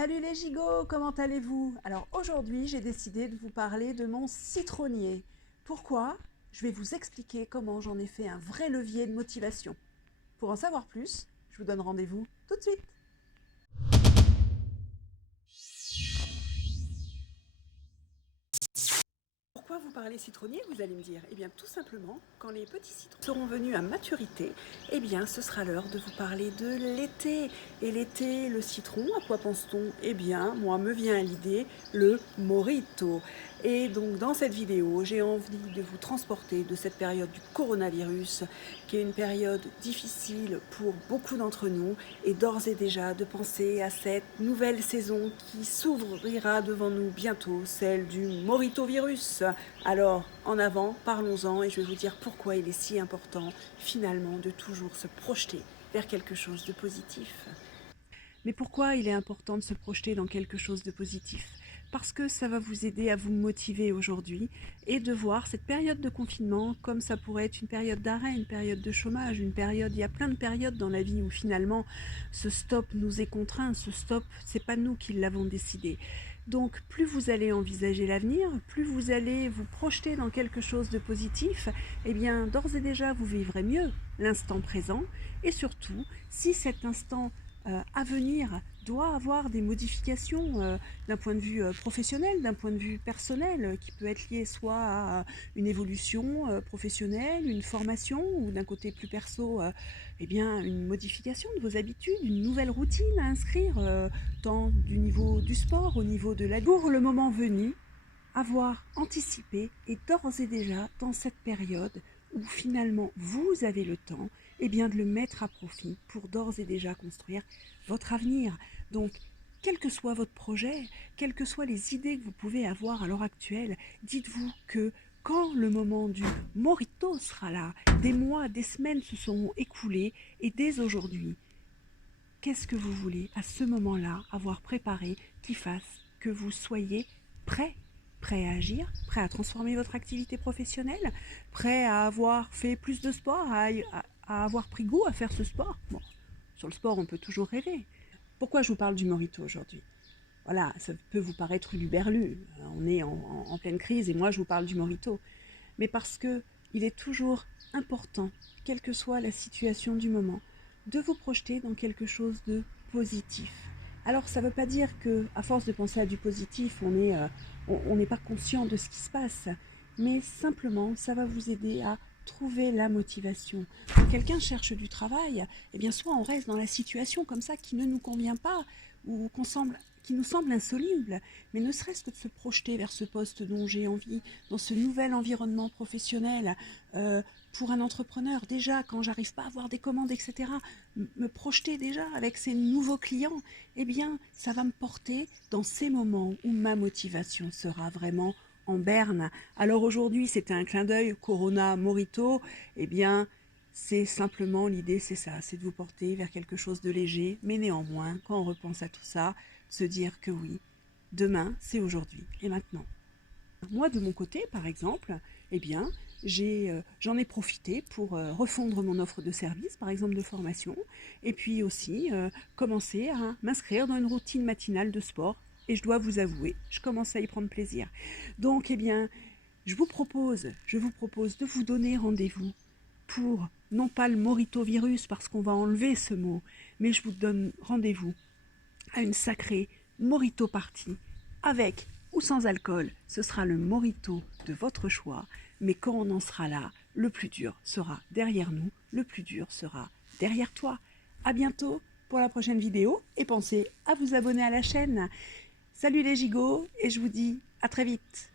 Salut les gigots, comment allez-vous? Alors aujourd'hui, j'ai décidé de vous parler de mon citronnier. Pourquoi? Je vais vous expliquer comment j'en ai fait un vrai levier de motivation. Pour en savoir plus, je vous donne rendez-vous tout de suite. Pourquoi vous parlez citronnier, vous allez me dire? Eh bien tout simplement, quand les petits citrons seront venus à maturité, eh bien ce sera l'heure de vous parler de l'été. Et l'été, le citron, à quoi pense-t-on? Eh bien, moi me vient à l'idée le mojito. Et donc dans cette vidéo, j'ai envie de vous transporter de cette période du coronavirus, qui est une période difficile pour beaucoup d'entre nous, et d'ores et déjà de penser à cette nouvelle saison qui s'ouvrira devant nous bientôt, celle du morito-virus. Alors, en avant, parlons-en, et je vais vous dire pourquoi il est si important, finalement, de toujours se projeter vers quelque chose de positif. Mais pourquoi il est important de se projeter dans quelque chose de positif? Parce que ça va vous aider à vous motiver aujourd'hui et de voir cette période de confinement comme ça pourrait être une période d'arrêt, une période de chômage, une période, il y a plein de périodes dans la vie où finalement ce stop nous est contraint, ce stop, c'est pas nous qui l'avons décidé. Donc plus vous allez envisager l'avenir, plus vous allez vous projeter dans quelque chose de positif, eh bien d'ores et déjà vous vivrez mieux l'instant présent et surtout si cet instant à venir doit avoir des modifications d'un point de vue professionnel, d'un point de vue personnel, qui peut être lié soit à une évolution professionnelle, une formation, ou d'un côté plus perso, eh bien, une modification de vos habitudes, une nouvelle routine à inscrire, tant du niveau du sport au niveau de la... Pour le moment venu, avoir anticipé et d'ores et déjà dans cette période où finalement vous avez le temps, eh bien de le mettre à profit pour d'ores et déjà construire votre avenir. Donc, quel que soit votre projet, quelles que soient les idées que vous pouvez avoir à l'heure actuelle, dites-vous que quand le moment du morito sera là, des mois, des semaines se seront écoulés et dès aujourd'hui, qu'est-ce que vous voulez à ce moment-là avoir préparé qui fasse que vous soyez prêt à agir, prêt à transformer votre activité professionnelle, prêt à avoir fait plus de sport, à avoir pris goût à faire ce sport. Bon, sur le sport, on peut toujours rêver. Pourquoi je vous parle du morito aujourd'hui? Voilà, ça peut vous paraître luberlu. On est en pleine crise et moi je vous parle du morito. Mais parce que il est toujours important, quelle que soit la situation du moment, de vous projeter dans quelque chose de positif. Alors ça ne veut pas dire que, à force de penser à du positif, on n'est pas conscient de ce qui se passe, mais simplement ça va vous aider à trouver la motivation. Quand quelqu'un cherche du travail, eh bien soit on reste dans la situation comme ça qui ne nous convient pas ou qui nous semble insoluble, mais ne serait-ce que de se projeter vers ce poste dont j'ai envie, dans ce nouvel environnement professionnel, pour un entrepreneur, déjà, quand j'arrive pas à avoir des commandes, etc., me projeter déjà avec ces nouveaux clients, eh bien, ça va me porter dans ces moments où ma motivation sera vraiment en berne. Alors aujourd'hui, c'était un clin d'œil, Corona, Morito, eh bien, c'est simplement l'idée, c'est ça, c'est de vous porter vers quelque chose de léger, mais néanmoins, quand on repense à tout ça, se dire que oui, demain, c'est aujourd'hui et maintenant. Moi, de mon côté, par exemple, eh bien, j'en ai profité pour refondre mon offre de service, par exemple de formation, et puis aussi commencer à m'inscrire dans une routine matinale de sport. Et je dois vous avouer, je commence à y prendre plaisir. Donc, eh bien, je vous propose de vous donner rendez-vous pour, non pas le morito-virus, parce qu'on va enlever ce mot, mais je vous donne rendez-vous à une sacrée morito party, avec ou sans alcool, ce sera le morito de votre choix, mais quand on en sera là, le plus dur sera derrière nous, le plus dur sera derrière toi. À bientôt pour la prochaine vidéo et pensez à vous abonner à la chaîne. Salut les gigots et je vous dis à très vite.